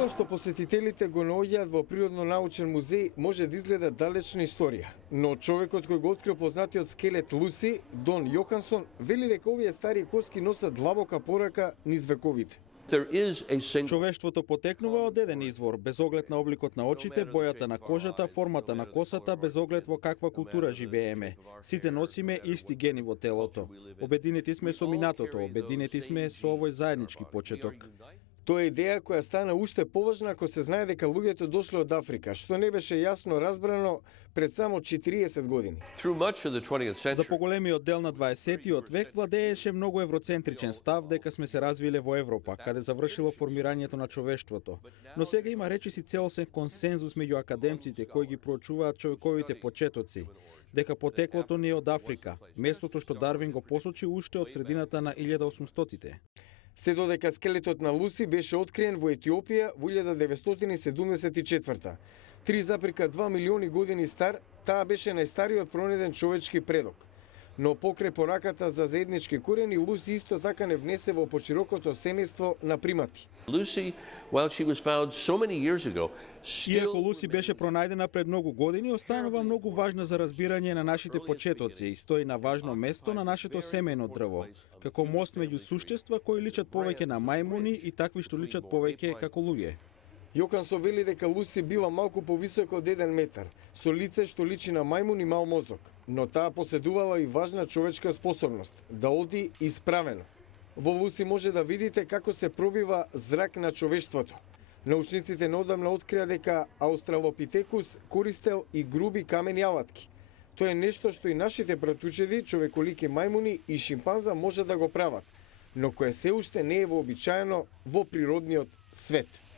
Тоа што посетителите го наоѓаат во природно-научен музеј може да изгледа далечна историја, но човекот кој го открил познатиот скелет Луси, Дон Јохансон, вели дека овие стари коски носат длабока порака низ вековите. Човештвото потекнува од еден извор, без оглед на обликот на очите, бојата на кожата, формата на косата, без оглед во каква култура живееме. Сите носиме исти гени во телото. Обединети сме со минатото, обединети сме со овој заеднички почеток. Тоа е идеја која стана уште поважна ако се знае дека луѓето дошле од Африка, што не беше јасно разбрано пред само 40 години. За поголемиот дел на 20-тиот век владееше многу евроцентричен став дека сме се развиле во Европа, каде завршило формирањето на човештвото. Но сега има речиси целосен консензус меѓу академците кои ги проучуваат човековите почетоци, дека потеклото не е од Африка, местото што Дарвин го посочи уште од средината на 1800-тите. Се додека скелетот на Луси беше откриен во Етиопија во 1974. 3,2 милиони години стар, таа беше најстариот пронеден човечки предок. Но покрај пораката за заеднички корени, Луси исто така не внесе во почирокото семејство на примати. Иако Луси беше пронајдена пред многу години, останува многу важна за разбирање на нашите почетоци и стои на важно место на нашето семејно дрво, како мост меѓу суштества кои личат повеќе на мајмуни и такви што личат повеќе како луѓе. Јохансон вели дека Луси била малку повисока од 1 метар, со лице што личи на мајмун и мал мозок, но таа поседувала и важна човечка способност да оди исправено. Во Луси може да видите како се пробива зрак на човештвото. Научниците неодамна открија дека Аустралопитекус користел и груби камени алатки. Тоа е нешто што и нашите пратучеди, човеколики мајмуни и шимпанза може да го прават, но кое се уште не е вообичаено во природниот свет.